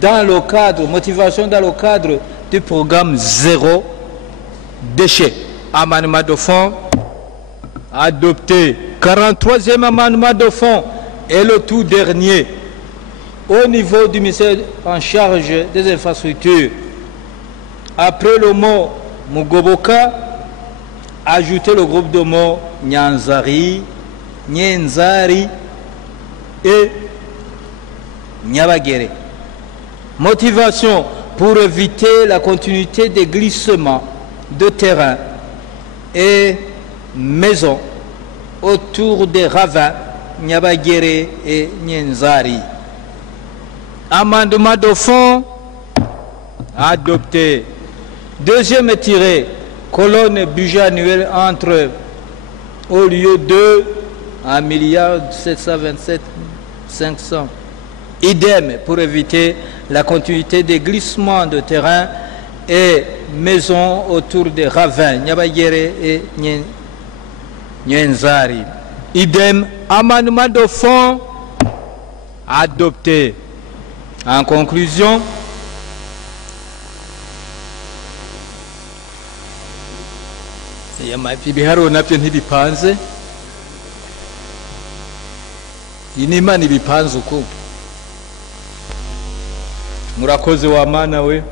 Dans le cadre, motivation dans le cadre du programme Zéro Déchet. Amendement de fonds adopté. 43e amendement de fonds et le tout dernier. Au niveau du ministère en charge des infrastructures, après le mot Mugoboka, ajoutez le groupe de mots Nyanzari, Nyenzari et Nyabagere. Motivation pour éviter la continuité des glissements de terrain et maisons autour des ravins Nyabagere et Nyenzari. Amendement de fond adopté. Deuxième tiré, colonne budget annuel entre au lieu de 1,727,500. Idem pour éviter la continuité des glissements de terrain et maisons autour des ravins Nyabagere et Nyenzari. Idem, amendement de fond adopté. En conclusion, ibiharuro nabyo ntibipanze, inima ntibipanze uko. Murakoze wa mana we.